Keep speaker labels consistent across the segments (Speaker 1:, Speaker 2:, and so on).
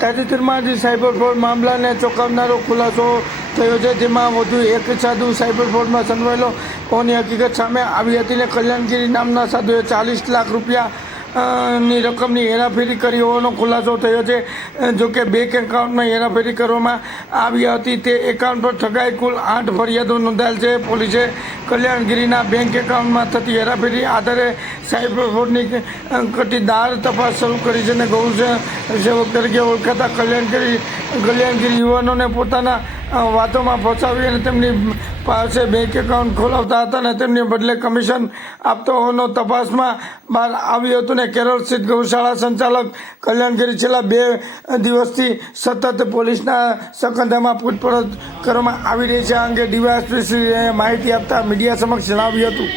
Speaker 1: તાજેતરમાં જ cyber fraud મામલાને ચોંકાવનારો ખુલાસો થયો છે, જેમાં વધુ એક સાધુ સાયબર ફ્રોડમાં સંડવાયેલો. હોવાની હકીકત સામે આવી હતી ને કલ્યાણગીરી નામના સાધુએ ચાલીસ લાખ રૂપિયા ની રકમની હેરાફેરી કરી હોવાનો ખુલાસો થયો છે. જોકે બેંક એકાઉન્ટમાં હેરાફેરી કરવામાં આવી હતી. તે એકાઉન્ટ પર ઠગાઈ કુલ આઠ ફરિયાદો નોંધાયેલ છે. પોલીસે કલ્યાણગીરીના બેંક એકાઉન્ટમાં થતી હેરાફેરી આધારે સાયબર ફ્રોડની કટીદાર તપાસ શરૂ કરી છે અને ગૌ સેવક તરીકે ઓળખાતા કલ્યાણગીરી કલ્યાણગીરી યુવાનોને પોતાના વાતોમાં ફસાવી અને તેમની પાસે બેંક એકાઉન્ટ ખોલાવતા હતા અને તેમની બદલે કમિશન આપતો હોવાનો તપાસમાં બહાર આવ્યું હતું. ને કેરળ સ્થિત ગૌશાળા સંચાલક કલ્યાણગીરી છેલ્લા બે દિવસથી સતત પોલીસના સકંદામાં પૂછપરછ કરવામાં આવી રહી છે. આ અંગે ડીવાયએસપીસીએ માહિતી આપતા મીડિયા સમક્ષ જણાવ્યું હતું.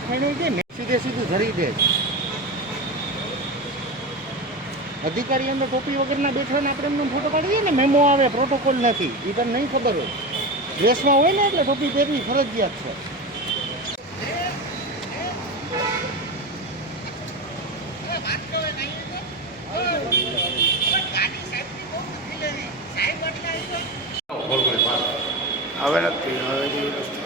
Speaker 2: સીધું ધરી દે અધિકારી અંદર ટોપી વગરના બેઠા ને આપણે એમનો ફોટો પાડીએ ને મેમો આવે પ્રોટોકોલ નથી એ પણ નહીં ખબર હોય. ડ્રેસમાં હોય ને એટલે ટોપી પહેરવી ફરજિયાત છે
Speaker 1: હવે નથી હવે જે રસ્તો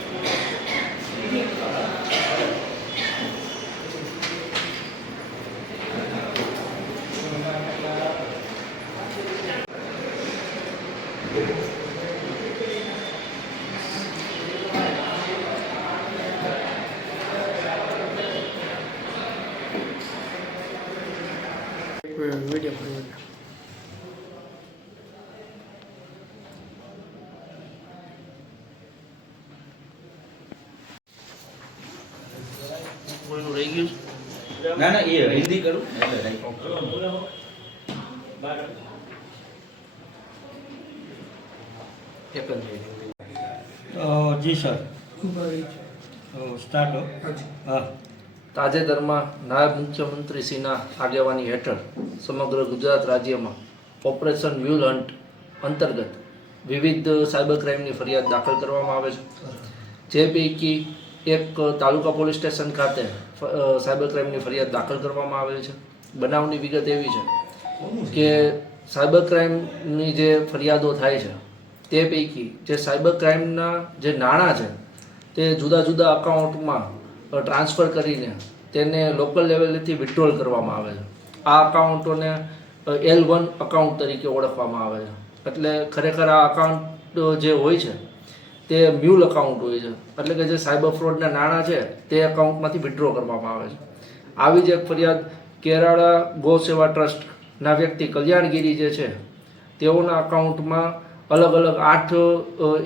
Speaker 1: વીડિયો
Speaker 3: રહી ગયું ના ના એ હિન્દી કરું.
Speaker 4: જી સર. સ્ટાર્ટ હા.
Speaker 5: તાજેતરમાં નાયબ મુખ્યમંત્રીશ્રીના આગેવાની હેઠળ સમગ્ર ગુજરાત રાજ્યમાં ઓપરેશન વ્યુલ હન્ટ અંતર્ગત વિવિધ સાયબર ક્રાઇમની ફરિયાદ દાખલ કરવામાં આવે છે. જે પૈકી એક તાલુકા પોલીસ સ્ટેશન ખાતે સાયબર ક્રાઇમની ફરિયાદ દાખલ કરવામાં આવેલ છે. બનાવની વિગત એવી છે કે સાયબર ક્રાઇમની જે ફરિયાદો થાય છે, તે પૈકી જે સાયબર ક્રાઇમના જે નાણાં છે, તે જુદા જુદા અકાઉન્ટમાં ટ્રાન્સફર કરીને તેને લોકલ લેવલેથી વિડ્રોલ કરવામાં આવે છે. આ અકાઉન્ટોને એલ વન અકાઉન્ટ તરીકે ઓળખવામાં આવે છે. એટલે ખરેખર આ અકાઉન્ટ જે હોય છે, તે મ્યુલ અકાઉન્ટ હોય છે. એટલે કે જે સાયબર ફ્રોડના નાણાં છે, તે અકાઉન્ટમાંથી વિડ્રો કરવામાં આવે છે. આવી જ એક ફરિયાદ કેરાળા ગો સેવા ટ્રસ્ટના વ્યક્તિ કલ્યાણગીરી જે છે, તેઓના અકાઉન્ટમાં અલગ અલગ આઠ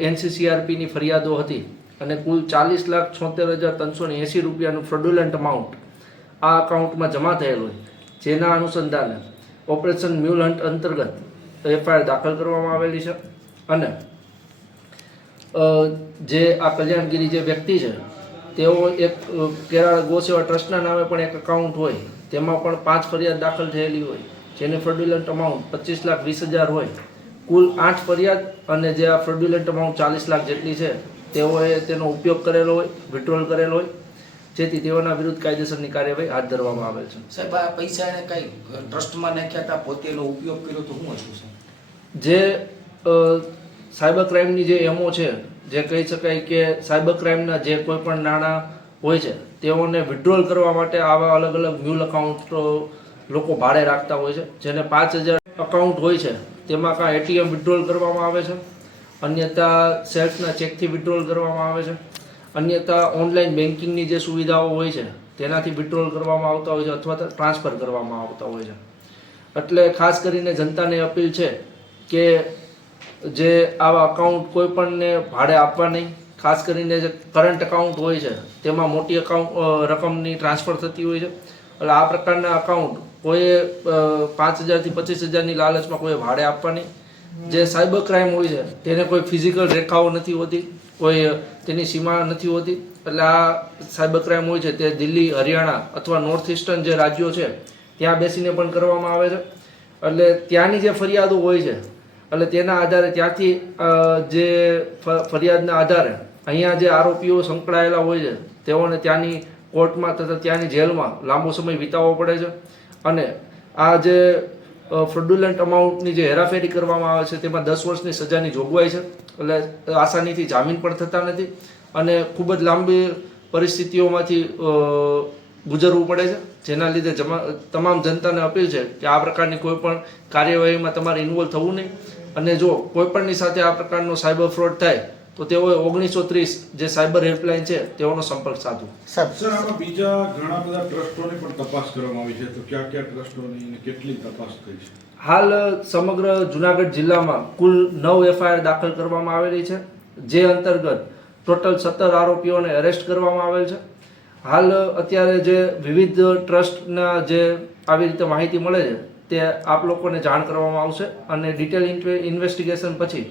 Speaker 5: એનસીસીઆરપીની ફરિયાદો હતી. અને કુલ ચાલીસ લાખ છોતેર હજાર ત્રણસો ને એંસી રૂપિયાનું ફ્રોડ્યુલન્ટ અમાઉન્ટ આ અકાઉન્ટમાં જમા થયેલ જેના અનુસંધાને ઓપરેશન મ્યુલ હન્ટ અંતર્ગત એફઆઈઆર દાખલ કરવામાં આવેલી છે અને જે આ કલ્યાણગીરી જે વ્યક્તિ છે, તેઓ એક કેરાળ ગોસેવા સેવા ટ્રસ્ટના નામે પણ એક અકાઉન્ટ હોય, તેમાં પણ પાંચ ફરિયાદ દાખલ થયેલી હોય, જેની ફ્રોડ્યુલન્ટ અમાઉન્ટ પચીસ લાખ વીસ હજાર હોય, કુલ આઠ ફરિયાદ અને જે આ ફ્રોડ્યુલન્ટ અમાઉન્ટ ચાલીસ લાખ જેટલી છે તેઓએ તેનો ઉપયોગ કરેલો હોય વિડ્રોલ કરેલો હોય જેથી તેઓના વિરુદ્ધ કાયદેસરની કાર્યવાહી હાથ ધરવામાં આવેલ છે.
Speaker 3: સાહેબ આ પૈસા એને કઈ ટ્રસ્ટમાં નાખ્યા હતા પોતે એનો ઉપયોગ કર્યો તો શું હતું સાહેબ?
Speaker 5: જે સાયબર ક્રાઇમની જે એમઓ છે જે કહી શકાય કે સાયબર ક્રાઇમના જે કોઈ પણ નાણાં હોય છે તેઓને વિડ્રોલ કરવા માટે આવા અલગ અલગ મ્યુલ અકાઉન્ટ લોકો ભાડે રાખતા હોય છે જેને પાંચ હજાર અકાઉન્ટ હોય છે તેમાં કાં એટીએમ વિડ્રોલ કરવામાં આવે છે? અન્યથા સેલ્ફના ચેકથી વિડ્રોલ કરવામાં આવે છે. અન્યથા ઓનલાઈન બેન્કિંગની જે સુવિધાઓ હોય છે, તેનાથી વિડ્રોલ કરવામાં આવતા હોય છે અથવા તો ટ્રાન્સફર કરવામાં આવતા હોય છે. એટલે ખાસ કરીને જનતાને અપીલ છે કે જે આવા અકાઉન્ટ કોઈ પણને ભાડે આપવા નહીં. ખાસ કરીને જે કરંટ અકાઉન્ટ હોય છે, તેમાં મોટી અકાઉન્ટ રકમની ટ્રાન્સફર થતી હોય છે. એટલે આ પ્રકારના અકાઉન્ટ કોઈએ પાંચ હજારથી પચીસ હજારની લાલચમાં કોઈ ભાડે આપવા નહીં. જે સાયબર ક્રાઇમ હોય છે, તેને કોઈ ફિઝિકલ રેખાઓ નથી હોતી, કોઈ તેની સીમા નથી હોતી. એટલે આ સાયબર ક્રાઇમ હોય છે, તે દિલ્હી, હરિયાણા અથવા નોર્થ ઇસ્ટર્ન જે રાજ્યો છે, ત્યાં બેસીને પણ કરવામાં આવે છે. એટલે ત્યાંની જે ફરિયાદો હોય છે, એટલે તેના આધારે ત્યાંથી જે ફરિયાદના આધારે અહીંયા જે આરોપીઓ સંકળાયેલા હોય છે, તેઓને ત્યાંની કોર્ટમાં તથા ત્યાંની જેલમાં લાંબો સમય વિતાવવો પડે છે. અને આ જે ફ્રોડ્યુલન્ટ અમાઉન્ટની જે હેરાફેરી કરવામાં આવે છે, તેમાં દસ વર્ષની સજાની જોગવાઈ છે. એટલે આસાનીથી જામીન પણ થતા નથી અને ખૂબ જ લાંબી પરિસ્થિતિઓમાંથી ગુજરવું પડે છે. જેના લીધે જમા, તમામ જનતાને અપીલ છે કે આ પ્રકારની કોઈ પણ કાર્યવાહીમાં તમારે ઇન્વોલ્વ થવું નહીં. અને જો કોઈ પણની સાથે આ પ્રકારનો સાયબર ફ્રોડ થાય તો તેઓએ ઓગણીસો ત્રીસ જે સાયબર હેલ્પલાઇન છે તેઓનો સંપર્ક સાધો.
Speaker 2: સાહેબ.
Speaker 6: સર આમાં બીજા ઘણા બધા ટ્રસ્ટોની પણ તપાસ કરવામાં આવી છે. તો કયા કયા ટ્રસ્ટોની કેટલી તપાસ થઈ છે?
Speaker 5: હાલ સમગ્ર જુનાગઢ જિલ્લામાં કુલ નવ એફઆઈઆર દાખલ કરવામાં આવેલી છે જે અંતર્ગત ટોટલ સત્તર આરોપીઓને એરેસ્ટ કરવામાં આવેલ છે. હાલ અત્યારે જે વિવિધ ટ્રસ્ટના જે આવી રીતે માહિતી મળે છે તે આપ લોકોને જાણ કરવામાં આવશે અને ડિટેલ ઇન્વેસ્ટિગેશન પછી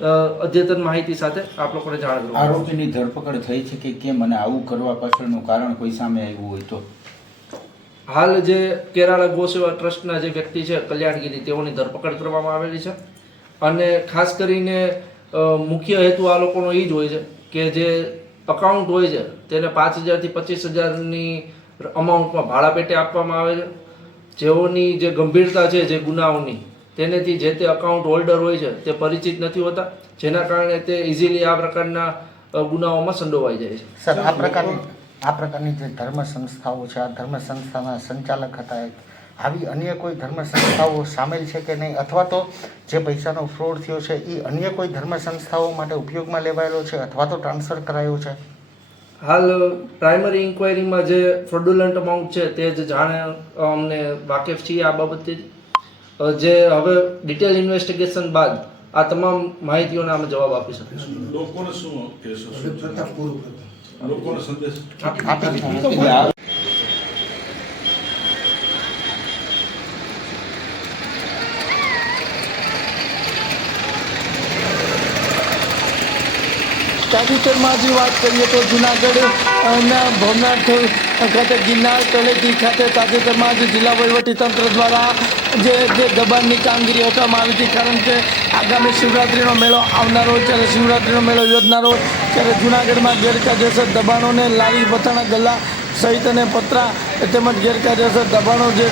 Speaker 5: અદ્યતન માહિતી સાથે આપ લોકોને જાણ કરો.
Speaker 7: આરોપીની ધરપકડ થઈ છે કે કેમ અને આવું કરવા પાછળનું કારણ કોઈ સામે આવ્યું હોય તો?
Speaker 5: હાલ જે કેરાળા ગોસેવા ટ્રસ્ટના જે વ્યક્તિ છે કલ્યાણગીરી તેઓની ધરપકડ કરવામાં આવેલી છે. અને ખાસ કરીને મુખ્ય હેતુ આ લોકોનો એ જ હોય છે કે જે અકાઉન્ટ હોય છે તેને પાંચ હજારથી પચીસ હજારની અમાઉન્ટમાં ભાડા પેટે આપવામાં આવે છે જેઓની જે ગંભીરતા છે જે ગુનાઓની તેનેથી જે તે અકાઉન્ટ હોલ્ડર હોય છે તે પરિચિત નથી હોતા જેના કારણે તે ઇઝીલી આ પ્રકારના ગુનાઓમાં સંડોવાઈ જાય છે.
Speaker 2: સર આ પ્રકારની આ પ્રકારની જે ધર્મ સંસ્થાઓ છે આ ધર્મ સંસ્થાના સંચાલક હતા આવી અન્ય કોઈ ધર્મ સંસ્થાઓ સામેલ છે કે નહીં? અથવા તો જે પૈસાનો ફ્રોડ થયો છે એ અન્ય કોઈ ધર્મ સંસ્થાઓ માટે ઉપયોગમાં લેવાયેલો છે અથવા તો ટ્રાન્સફર કરાયો છે?
Speaker 5: હાલ પ્રાઇમરી ઇન્ક્વાયરીમાં જે ફ્રોડુલન્ટ અમાઉન્ટ છે તે જ જાણે અમને વાકેફ છીએ આ બાબતે. જ. હવે ડિટેલ ઇન્વેસ્ટિગેશન બાદ આ તમામ માહિતીઓને અમે જવાબ આપી શકીશું
Speaker 6: લોકોને શું કહેશો? શું લોકોને સંદેશ
Speaker 2: આપી દીધું
Speaker 7: એટલે આ
Speaker 1: તાજેતરમાં જે વાત કરીએ તો જૂનાગઢના ભવનાથ ખાતે ગિરનાર તળેટી ખાતે તાજેતરમાં જ જિલ્લા વહીવટીતંત્ર દ્વારા જે જે દબાણની કામગીરી હટાવવામાં આવી હતી, કારણ કે આગામી શિવરાત્રિનો મેળો આવનારો જ્યારે શિવરાત્રિનો મેળો યોજનારો ત્યારે જુનાગઢમાં ગેરકાયદેસર દબાણોને લારી બથાણા ગલ્લા સહિત અને પતરા તેમજ ગેરકાયદેસર દબાણો જે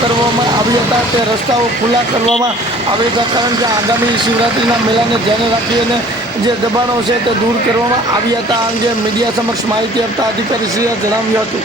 Speaker 1: કરવામાં આવ્યા હતા તે રસ્તાઓ ખુલ્લા કરવામાં આવ્યા હતા, કારણ કે આગામી શિવરાત્રિના મેળાને ધ્યાને રાખીને જે દબાણો છે તે દૂર કરવામાં આવ્યા હતા. આ અંગે મીડિયા સમક્ષ માહિતી આપતા અધિકારીશ્રીએ જણાવ્યું હતું.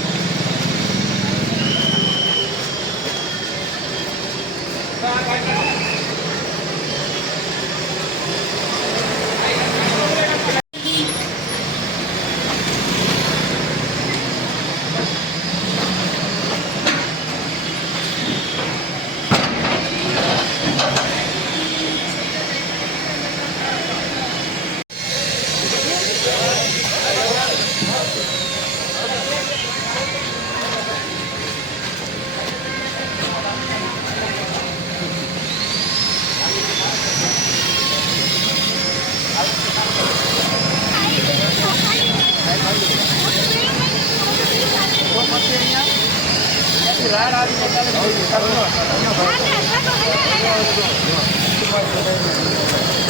Speaker 5: 起
Speaker 8: 来了，你们家的。慢点，慢点，慢点，慢点。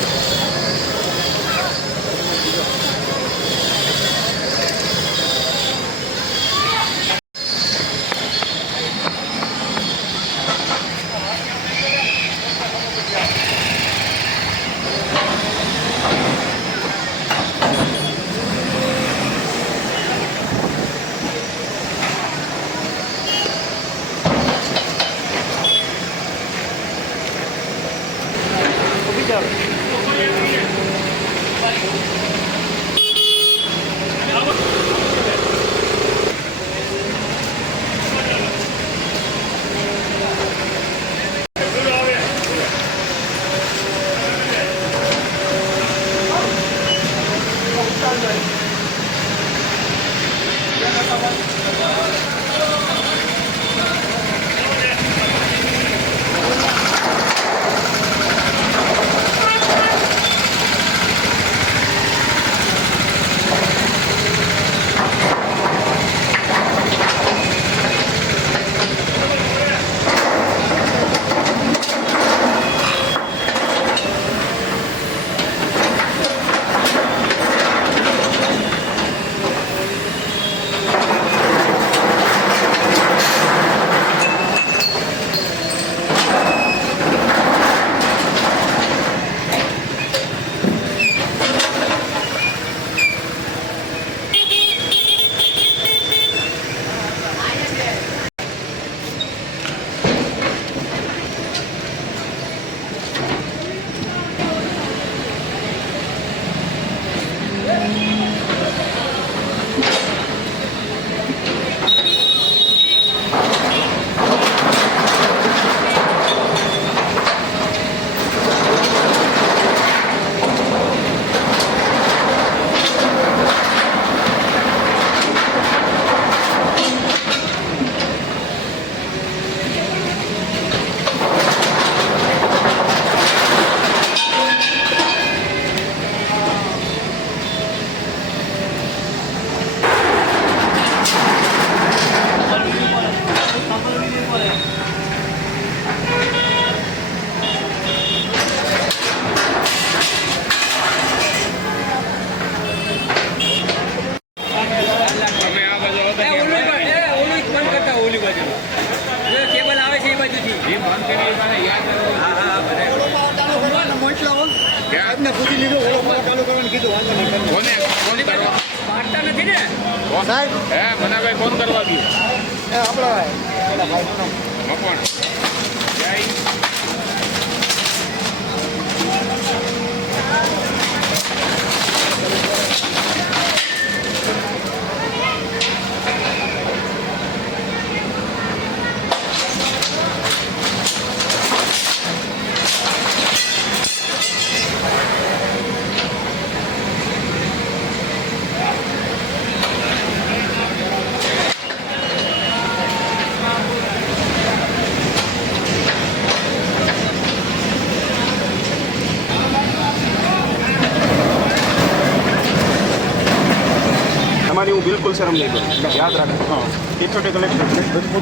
Speaker 8: તમારી હું બિલકુલ શરમ નહીં કરું યાદ રાખો ટીચોટે કલેક્ટર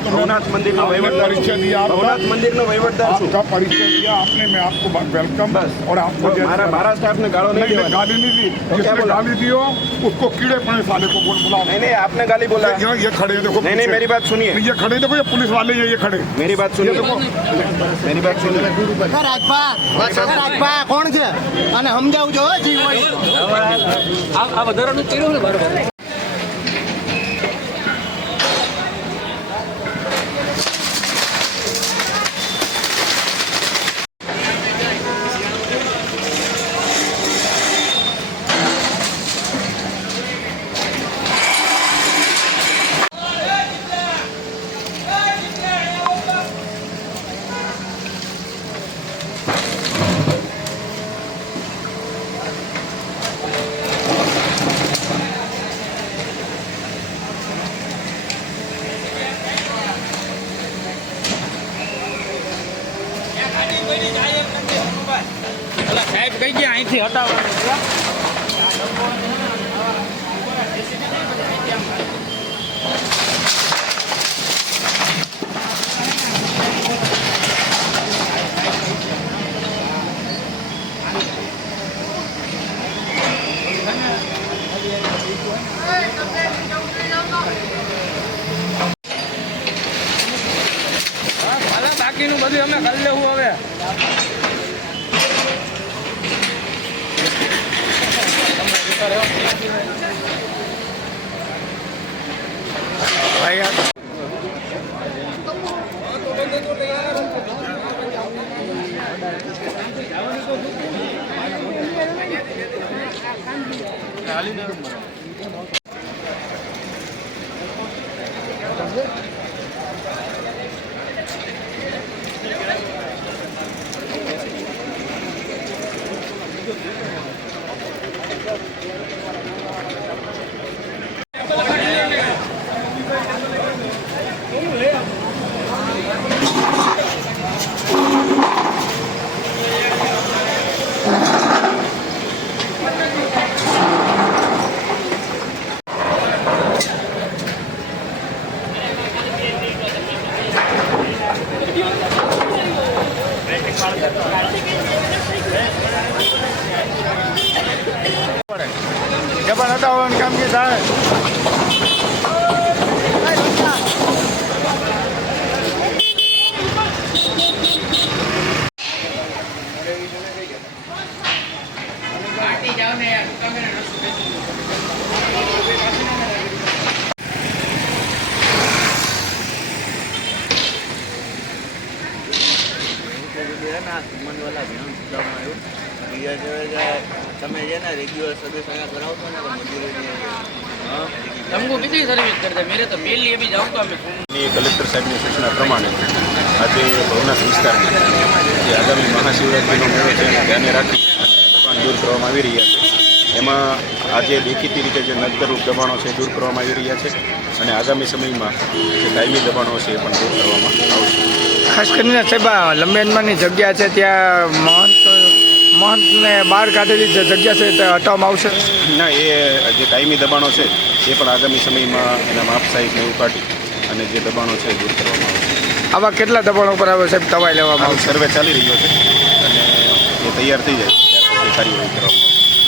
Speaker 8: ભવનાથ મંદિરનો વહીવટદાર
Speaker 6: परिचय दिया
Speaker 8: છું. ભવનાથ મંદિરનો વહીવટદાર છું
Speaker 6: आपका परिचय दिया आपने मैं आपको वेलकम
Speaker 8: बस।
Speaker 6: और आपको जैसे-
Speaker 8: મારા મારા સ્ટાફને ગાળો નહીં
Speaker 6: नहीं, नहीं,
Speaker 8: દેવાની
Speaker 6: गाली नहीं दी
Speaker 8: क्या
Speaker 6: जिसने
Speaker 8: बोला?
Speaker 6: गाली दी हो उसको कीड़े पड़े साले को बोल बुलाओ
Speaker 8: नहीं नहीं आपने गाली बोला
Speaker 6: ये ये खड़े हैं, देखो
Speaker 8: नहीं नहीं
Speaker 6: पीछे।
Speaker 8: मेरी बात सुनिए
Speaker 6: ये खड़े देखो ये पुलिस वाले हैं ये खड़े
Speaker 8: मेरी बात
Speaker 6: ये
Speaker 8: सुनिए
Speaker 6: देखो
Speaker 8: मेरी बात सुनिए
Speaker 2: રાજભા રાજભા કોણ છે અને સમજાવજો હો જીવ હોય
Speaker 1: બાકીનું બધું અમે કરી લેવું હવે ભાઈ આ જબર હટાવવાનું કામગીરી થાય
Speaker 9: તમે છે ને રેગ્યુલર સર્વિસ અહીંયા કરાવશો ને તો મજૂરીની
Speaker 10: हमको कितनी सर्विस करते मेरे तो मेल लिए भी जाऊँ तो मैं
Speaker 8: ની કલેક્ટર સાહેબની સૂચના પ્રમાણે આજે ભવનાથ વિસ્તારમાં જે આગામી મહાશિવરાત્રિનો મેળો છે એને ધ્યાને રાખી અને દબાણ દૂર કરવામાં આવી રહ્યા છે એમાં આજે દેખીતી રીતે જે નગદરૂપ દબાણો છે દૂર કરવામાં આવી રહ્યા છે અને આગામી સમયમાં જે કાયમી દબાણો છે એ પણ દૂર કરવામાં આવશે
Speaker 1: ખાસ કરીને સાહેબ આ લંબેનમાંની જગ્યા છે ત્યાં મહંત મહંતને બહાર કાઢેલી જે જગ્યા છે તે હટાવવામાં આવશે?
Speaker 8: ના એ જે કાયમી દબાણો છે એ પણ આગામી સમયમાં એના માપ સાઈઝ ને એવું કાઢી અને જે દબાણો છે દૂર કરવામાં આવશે.
Speaker 1: આવા કેટલા દબાણો ઉપર આવે સાહેબ તવાઈ લેવામાં
Speaker 8: હાલ સર્વે ચાલી રહ્યો છે અને એ તૈયાર થઈ જાય ત્યાર પછી કાર્યવાહી કરવામાં આવશે.